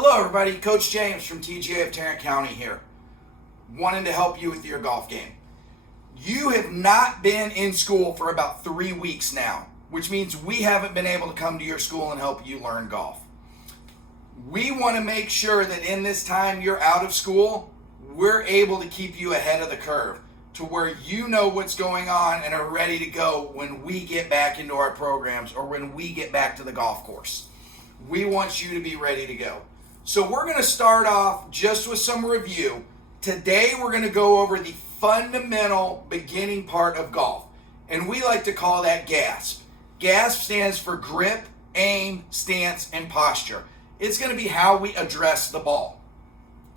Hello everybody, Coach James from TGA of Tarrant County here, wanting to help you with your golf game. You have not been in school for about 3 weeks now, which means we haven't been able to come to your school and help you learn golf. We want to make sure that in this time you're out of school, we're able to keep you ahead of the curve to where you know what's going on and are ready to go when we get back into our programs or when we get back to the golf course. We want you to be ready to go. So we're going to start off just with some review. Today we're going to go over the fundamental beginning part of golf, and we like to call that GASP. GASP stands for grip, aim, stance, and posture. It's going to be how we address the ball.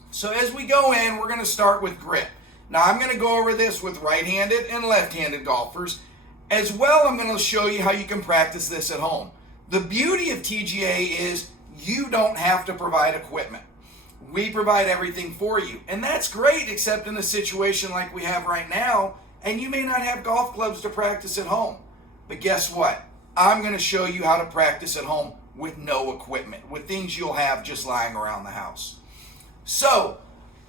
So as we go in, we're going to start with grip. Now I'm going to go over this with right-handed and left-handed golfers. As well, I'm going to show you how you can practice this at home. The beauty of TGA is you don't have to provide equipment. We provide everything for you. And that's great, except in a situation like we have right now, and you may not have golf clubs to practice at home. But guess what? I'm going to show you how to practice at home with no equipment, with things you'll have just lying around the house. So,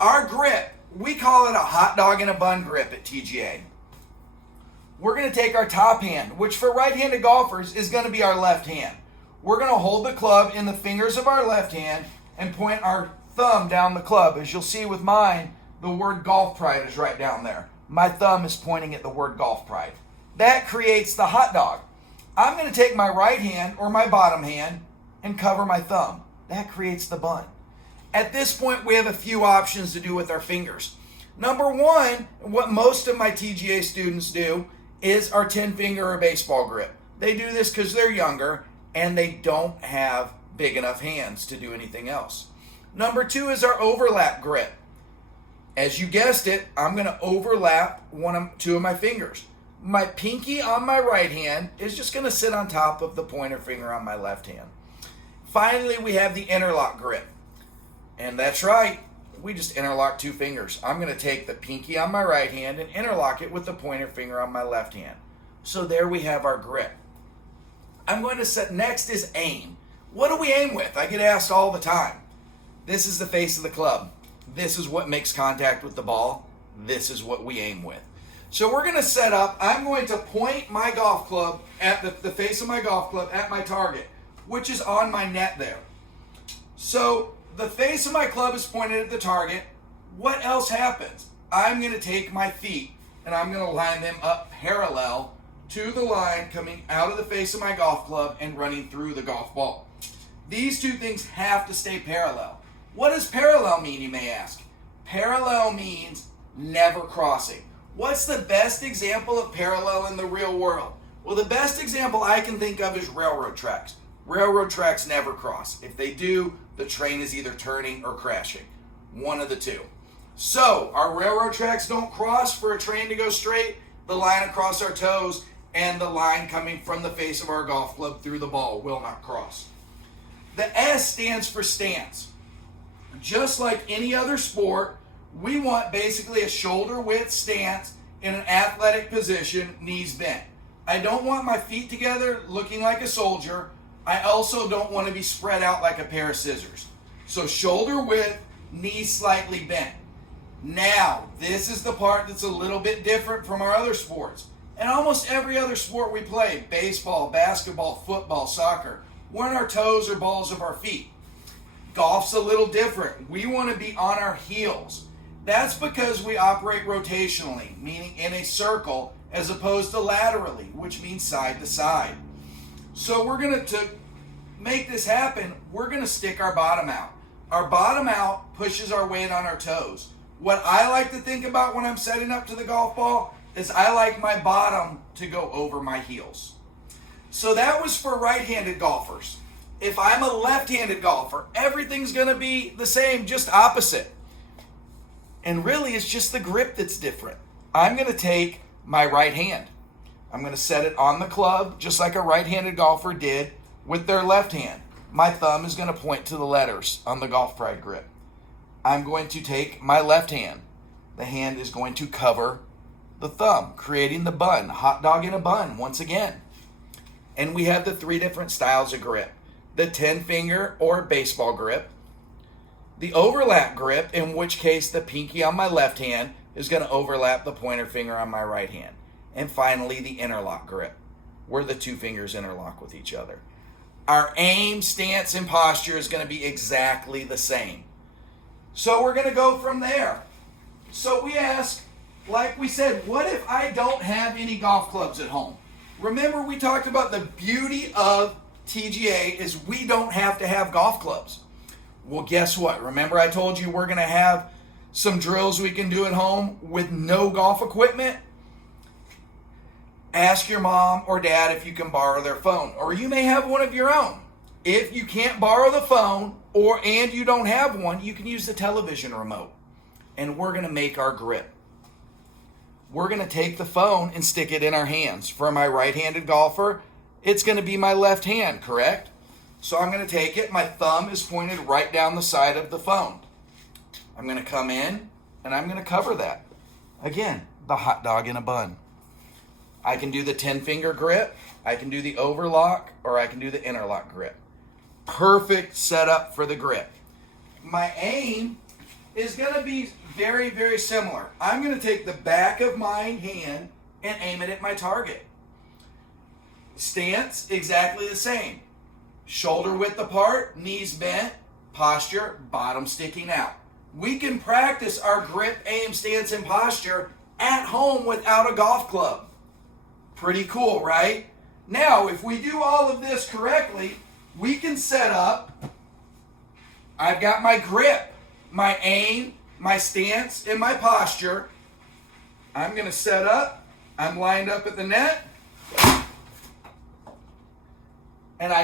our grip, we call it a hot dog in a bun grip at TGA. We're going to take our top hand, which for right-handed golfers is going to be our left hand. We're going to hold the club in the fingers of our left hand and point our thumb down the club. As you'll see with mine, the word Golf Pride is right down there. My thumb is pointing at the word Golf Pride. That creates the hot dog. I'm going to take my right hand or my bottom hand and cover my thumb. That creates the bun. At this point, we have a few options to do with our fingers. Number one, what most of my TGA students do is our 10-finger or baseball grip. They do this because they're younger and they don't have big enough hands to do anything else. Number two is our overlap grip. As you guessed it, I'm going to overlap two of my fingers. My pinky on my right hand is just going to sit on top of the pointer finger on my left hand. Finally, we have the interlock grip. And that's right, we just interlock two fingers. I'm going to take the pinky on my right hand and interlock it with the pointer finger on my left hand. So there we have our grip. I'm going to set next is aim. What do we aim with? I get asked all the time. This is the face of the club. This is what makes contact with the ball. This is what we aim with. So we're going to set up, I'm going to point my golf club at the face of my golf club at my target, which is on my net there. So the face of my club is pointed at the target. What else happens? I'm going to take my feet and I'm going to line them up parallel to the line coming out of the face of my golf club and running through the golf ball. These two things have to stay parallel. What does parallel mean, you may ask? Parallel means never crossing. What's the best example of parallel in the real world? Well, the best example I can think of is railroad tracks. Railroad tracks never cross. If they do, the train is either turning or crashing. One of the two. So, our railroad tracks don't cross for a train to go straight. The line across our toes and the line coming from the face of our golf club through the ball will not cross. The S stands for stance. Just like any other sport, we want basically a shoulder width stance in an athletic position, knees bent. I don't want my feet together looking like a soldier. I also don't want to be spread out like a pair of scissors. So shoulder width, knees slightly bent. Now, this is the part that's a little bit different from our other sports. And almost every other sport we play, baseball, basketball, football, soccer, we're on our toes or balls of our feet. Golf's a little different. We want to be on our heels. That's because we operate rotationally, meaning in a circle, as opposed to laterally, which means side to side. So we're going to make this happen, we're going to stick our bottom out. Our bottom out pushes our weight on our toes. What I like to think about when I'm setting up to the golf ball is I like my bottom to go over my heels. So that was for right-handed golfers. If I'm a left-handed golfer, everything's going to be the same, just opposite. And really, it's just the grip that's different. I'm going to take my right hand. I'm going to set it on the club, just like a right-handed golfer did with their left hand. My thumb is going to point to the letters on the Golf Pride grip. I'm going to take my left hand. The hand is going to cover the thumb, creating the bun, hot dog in a bun once again. And we have the three different styles of grip. The 10-finger or baseball grip, The overlap grip, in which case the pinky on my left hand is going to overlap the pointer finger on my right hand. And finally, the interlock grip, where the two fingers interlock with each other. Our aim, stance, and posture is going to be exactly the same. So we're going to go from there. So we ask, like we said, what if I don't have any golf clubs at home? Remember, we talked about the beauty of TGA is we don't have to have golf clubs. Well, guess what? Remember I told you we're going to have some drills we can do at home with no golf equipment? Ask your mom or dad if you can borrow their phone, or you may have one of your own. If you can't borrow the phone and you don't have one, you can use the television remote. And we're going to make our grip. We're going to take the phone and stick it in our hands. For my right-handed golfer, it's going to be my left hand, correct? So I'm going to take it. My thumb is pointed right down the side of the phone. I'm going to come in and I'm going to cover that. Again, the hot dog in a bun. I can do the 10-finger grip, I can do the overlock, or I can do the interlock grip. Perfect setup for the grip. My aim is going to be very, very similar. I'm going to take the back of my hand and aim it at my target. Stance, exactly the same. Shoulder width apart, knees bent, posture, bottom sticking out. We can practice our grip, aim, stance, and posture at home without a golf club. Pretty cool, right? Now, if we do all of this correctly, we can set up, I've got my grip, my aim, my stance, and my posture. I'm going to set up, I'm lined up at the net, and I